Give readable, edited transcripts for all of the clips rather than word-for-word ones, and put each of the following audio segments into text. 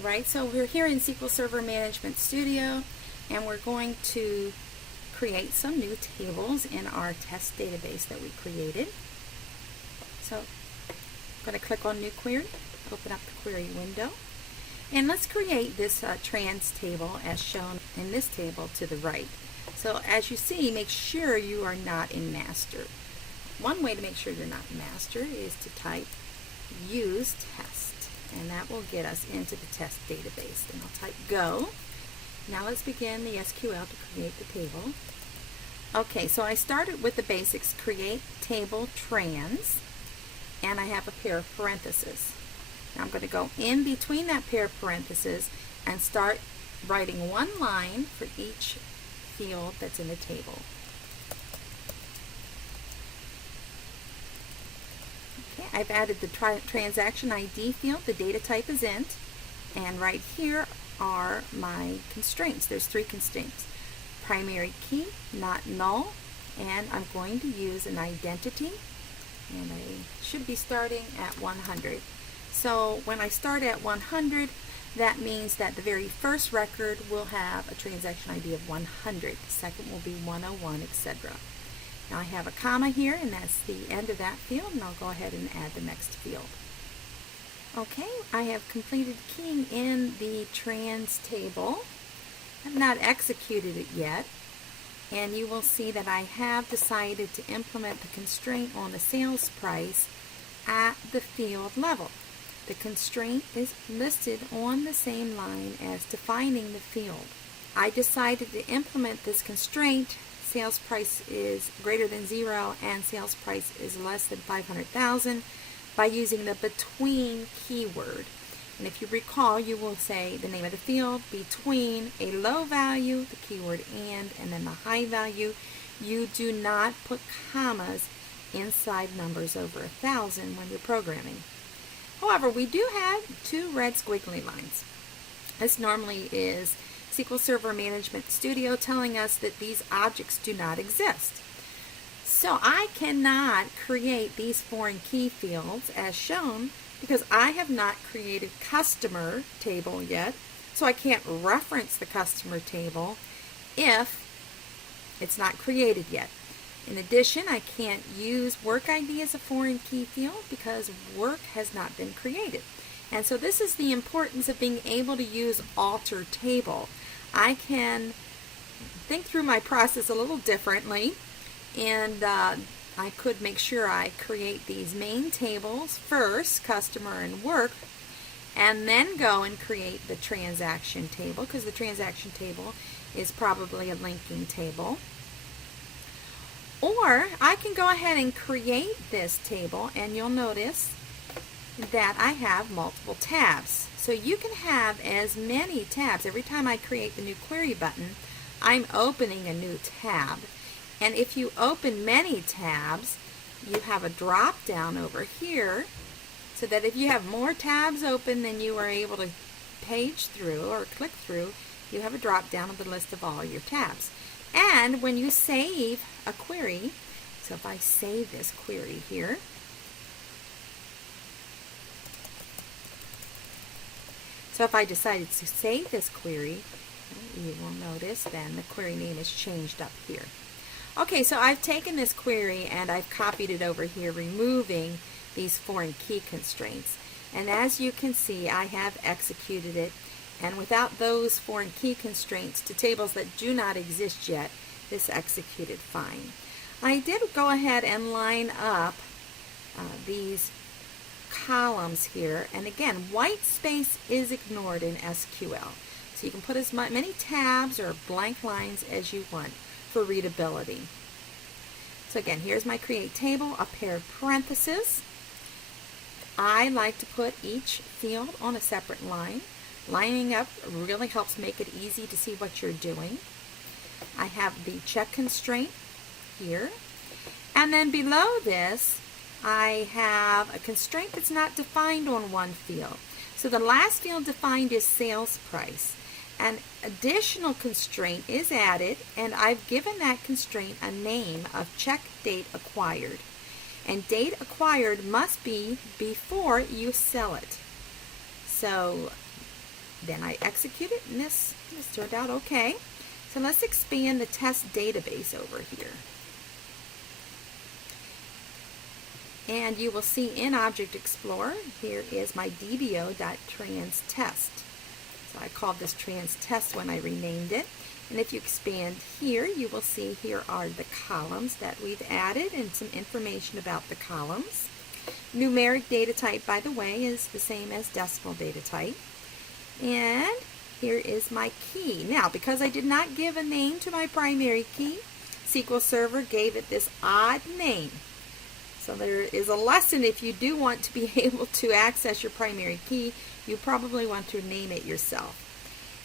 Alright, so we're here in SQL Server Management Studio and we're going to create some new tables in our test database that we created. So I'm going to click on New Query, open up the query window, and let's create this trans table as shown in this table to the right. So as you see, make sure you are not in master. One way to make sure you're not in master is to type use test, and that will get us into the test database. Then I'll type go. Now let's begin the SQL to create the table. Okay, so I started with the basics, create table trans, and I have a pair of parentheses. Now I'm going to go in between that pair of parentheses and start writing one line for each field that's in the table. Okay, I've added the transaction ID field. The data type is int, and right here are my constraints. There's three constraints: primary key, not null, and I'm going to use an identity, and I should be starting at 100. So when I start at 100, that means that the very first record will have a transaction ID of 100, the second will be 101, etc. Now I have a comma here, and that's the end of that field, and I'll go ahead and add the next field. Okay, I have completed keying in the trans table. I've not executed it yet, and you will see that I have decided to implement the constraint on the sales price at the field level. The constraint is listed on the same line as defining the field. I decided to implement this constraint: sales price is greater than 0 and sales price is less than 500,000, by using the between keyword. And if you recall, you will say the name of the field between a low value, the keyword and then the high value. You do not put commas inside numbers over 1,000 when you're programming. However, we do have two red squiggly lines. This normally is SQL Server Management Studio telling us that these objects do not exist. So I cannot create these foreign key fields as shown because I have not created customer table yet. So I can't reference the customer table if it's not created yet. In addition, I can't use work ID as a foreign key field because work has not been created. And so this is the importance of being able to use alter table. I can think through my process a little differently, and I could make sure I create these main tables first, customer and work, and then go and create the transaction table, because the transaction table is probably a linking table. Or I can go ahead and create this table, and you'll notice that I have multiple tabs. So you can have as many tabs. Every time I create the new query button, I'm opening a new tab. And if you open many tabs, you have a drop down over here, so that if you have more tabs open than you are able to page through or click through, you have a drop down of the list of all your tabs. And when you save a query, so if I save this query here, so if I decided to save this query, you will notice then the query name is changed up here. Okay, so I've taken this query and I've copied it over here, removing these foreign key constraints. And as you can see, I have executed it. And without those foreign key constraints to tables that do not exist yet, this executed fine. I did go ahead and line up these columns here, and again, white space is ignored in SQL. So you can put as many tabs or blank lines as you want for readability. So again, here's my create table, a pair of parentheses. I like to put each field on a separate line. Lining up really helps make it easy to see what you're doing. I have the check constraint here, and then below this I have a constraint that's not defined on one field. So the last field defined is sales price. An additional constraint is added, and I've given that constraint a name of check date acquired. And date acquired must be before you sell it. So Then I execute it, and this turned out okay. So let's expand the test database over here. And you will see in Object Explorer, here is my dbo.transtest. So I called this trans test when I renamed it. And if you expand here, you will see here are the columns that we've added and some information about the columns. Numeric data type, by the way, is the same as decimal data type. And here is my key. Now, because I did not give a name to my primary key, SQL Server gave it this odd name. So there is a lesson. If you do want to be able to access your primary key, you probably want to name it yourself.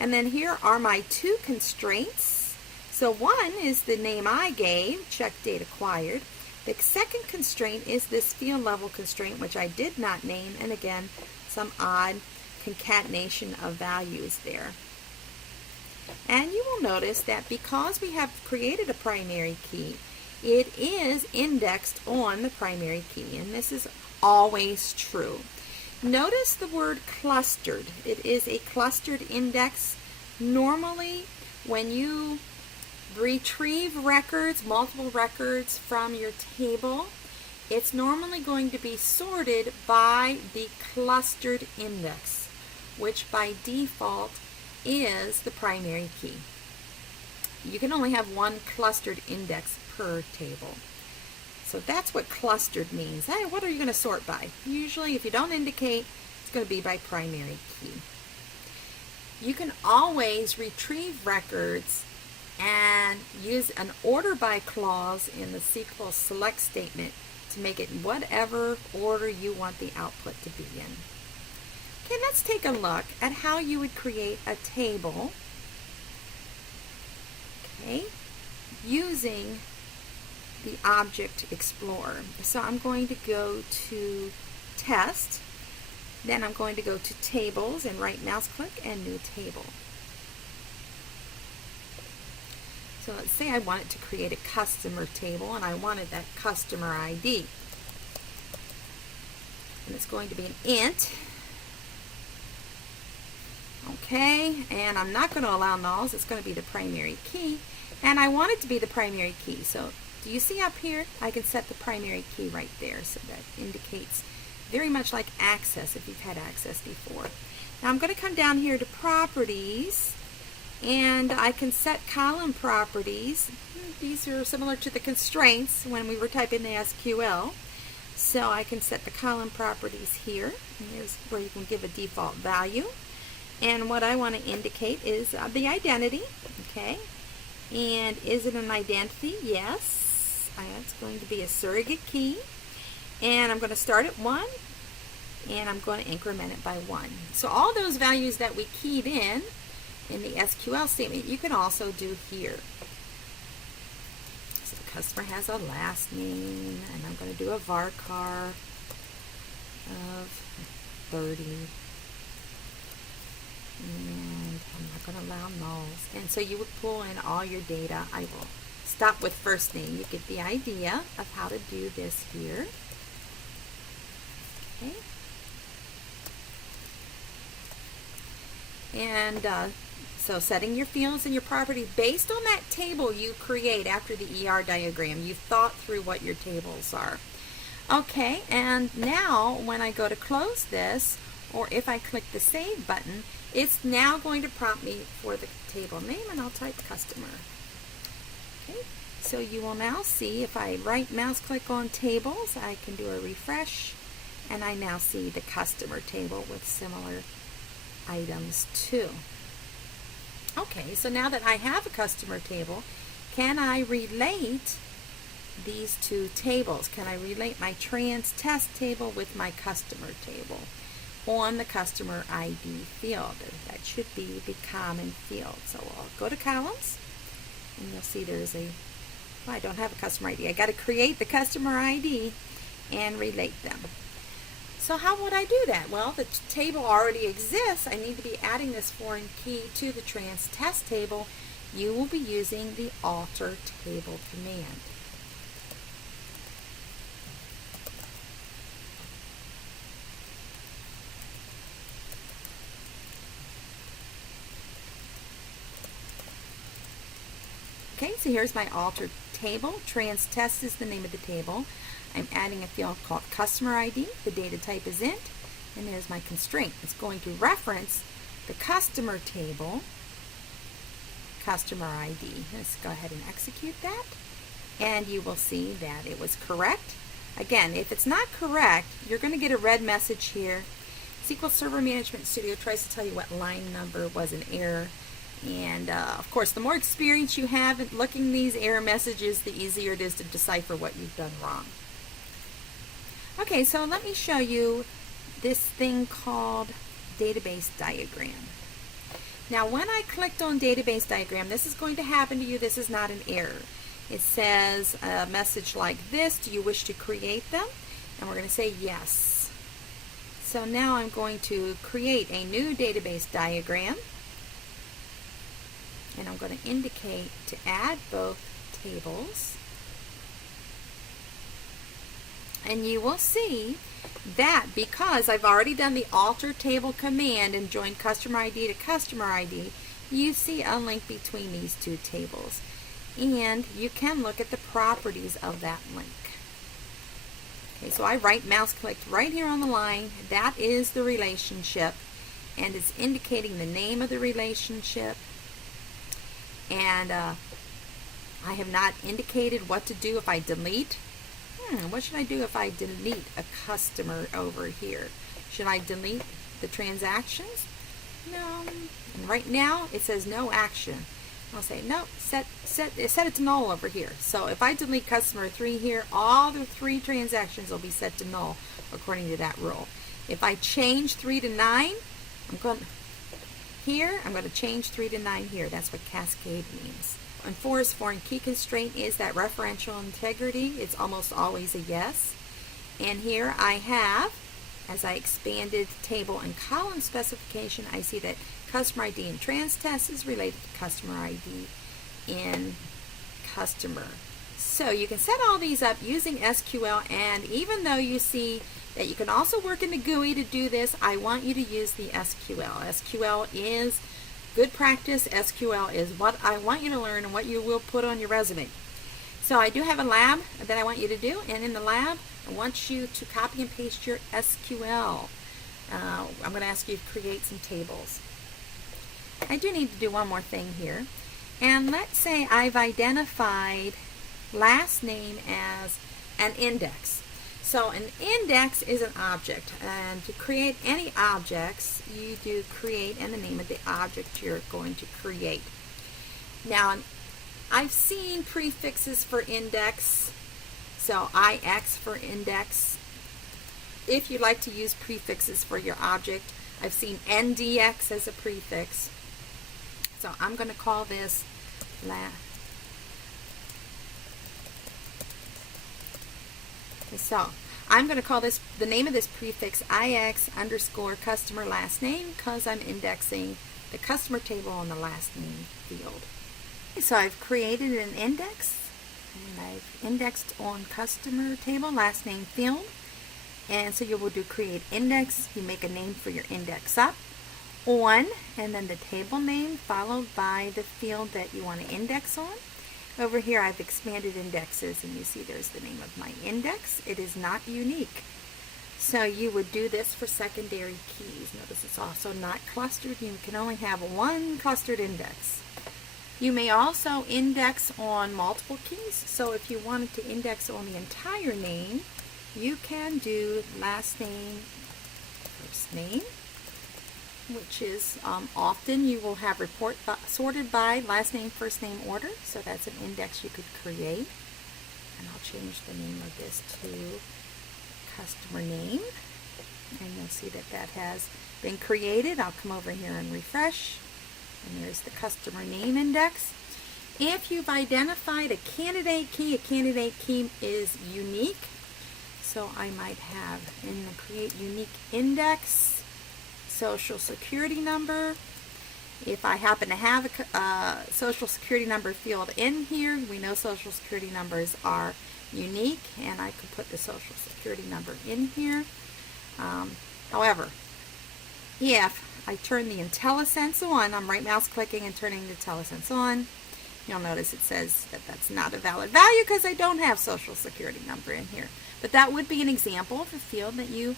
And then here are my two constraints. So one is the name I gave, check date acquired. The second constraint is this field level constraint, which I did not name, and again, some odd concatenation of values there. And you will notice that because we have created a primary key, it is indexed on the primary key, and this is always true. Notice the word clustered. It is a clustered index. Normally, when you retrieve records, multiple records from your table, it's normally going to be sorted by the clustered index, which by default is the primary key. You can only have one clustered index per table. So that's what clustered means. Hey, what are you going to sort by? Usually, if you don't indicate, it's going to be by primary key. You can always retrieve records and use an order by clause in the SQL select statement to make it whatever order you want the output to be in. Okay, let's take a look at how you would create a table, okay, using the Object Explorer. So I'm going to go to Test, then I'm going to go to Tables and right mouse click and New Table. So let's say I wanted to create a customer table and I wanted that customer ID. And it's going to be an int. Okay, and I'm not going to allow nulls. It's going to be the primary key. And I want it to be the primary key. So do you see up here? I can set the primary key right there. So that indicates very much like access if you've had access before. Now I'm going to come down here to properties and I can set column properties. These are similar to the constraints when we were typing the SQL. So I can set the column properties here. And here's where you can give a default value. And what I want to indicate is the identity. Okay. And is it an identity? Yes. It's going to be a surrogate key. And I'm going to start at 1. And I'm going to increment it by 1. So all those values that we keyed in the SQL statement, you can also do here. So the customer has a last name, and I'm going to do a varchar of 30. And I'm not going to allow nulls. And so you would pull in all your data. I will stop with first name. You get the idea of how to do this here. Okay. And so setting your fields and your property based on that table you create after the ER diagram. You've thought through what your tables are. Okay, and now when I go to close this, or if I click the Save button, it's now going to prompt me for the table name, and I'll type customer. Okay, so you will now see if I right mouse click on tables, I can do a refresh, and I now see the customer table with similar items too. Okay, so now that I have a customer table, can I relate these two tables? Can I relate my trans test table with my customer table on the customer ID field? That should be the common field. So I'll go to columns, and you'll see there's a, well, I don't have a customer ID. I got to create the customer ID and relate them. So how would I do that? Well, the table already exists. I need to be adding this foreign key to the trans test table. You will be using the alter table command. Okay, so here's my altered table. Trans test is the name of the table. I'm adding a field called customer ID. The data type is int. And there's my constraint. It's going to reference the customer table, customer ID. Let's go ahead and execute that. And you will see that it was correct. Again, if it's not correct, you're going to get a red message here. SQL Server Management Studio tries to tell you what line number was an error. And of course, the more experience you have in looking these error messages, the easier it is to decipher what you've done wrong. Okay, so let me show you this thing called database diagram. Now, when I clicked on database diagram, this is going to happen to you. This is not an error. It says a message like this: do you wish to create them? And we're going to say yes. So now I'm going to create a new database diagram, and I'm going to indicate to add both tables. And you will see that because I've already done the alter table command and joined customer ID to customer ID, you see a link between these two tables. And you can look at the properties of that link. Okay, so I right mouse clicked right here on the line. That is the relationship, and it's indicating the name of the relationship. And I have not indicated what to do if I delete. What should I do if I delete a customer over here? Should I delete the transactions? No. And right now it says no action. I'll say no, set it to null over here. So if I delete customer 3 here, all the 3 transactions will be set to null according to that rule. If I change 3 to 9, I'm going to change 3 to 9 here. That's what cascade means. And 4 is foreign key constraint is that referential integrity. It's almost always a yes. And here I have, as I expanded table and column specification, I see that customer ID in trans test is related to customer ID in customer. So you can set all these up using SQL, and even though you see that you can also work in the GUI to do this, I want you to use the SQL. SQL is good practice. SQL is what I want you to learn and what you will put on your resume. So I do have a lab that I want you to do, and in the lab I want you to copy and paste your SQL. I'm going to ask you to create some tables. I do need to do one more thing here, and let's say I've identified last name as an index. So an index is an object, and to create any objects, you do create and the name of the object you're going to create. Now, I've seen prefixes for index, so IX for index. If you'd like to use prefixes for your object, I've seen NDX as a prefix. So I'm going to call this So I'm going to call this, the name of this prefix, IX underscore customer last name, because I'm indexing the customer table on the last name field. So I've created an index, and I've indexed on customer table last name field. And so you will do create index. You make a name for your index up, on, and then the table name followed by the field that you want to index on. Over here I've expanded indexes, and you see there's the name of my index. It is not unique. So you would do this for secondary keys. Notice it's also not clustered. You can only have one clustered index. You may also index on multiple keys. So if you wanted to index on the entire name, you can do last name, first name, which is often you will have report sorted by last name, first name order. So that's an index you could create. And I'll change the name of this to customer name. And you'll see that that has been created. I'll come over here and refresh. And there's the customer name index. If you've identified a candidate key is unique. So I might have in the create unique index, social security number. If I happen to have a social security number field in here, we know social security numbers are unique, and I could put the social security number in here. However, if I turn the IntelliSense on, I'm right mouse clicking and turning the IntelliSense on, You'll notice it says that that's not a valid value because I don't have social security number in here. But that would be an example of a field that you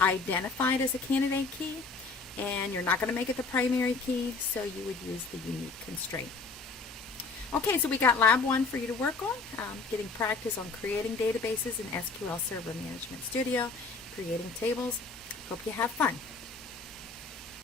identified as a candidate key, and you're not going to make it the primary key, so you would use the unique constraint. Okay, so we got Lab 1 for you to work on, getting practice on creating databases in SQL Server Management Studio, creating tables. Hope you have fun.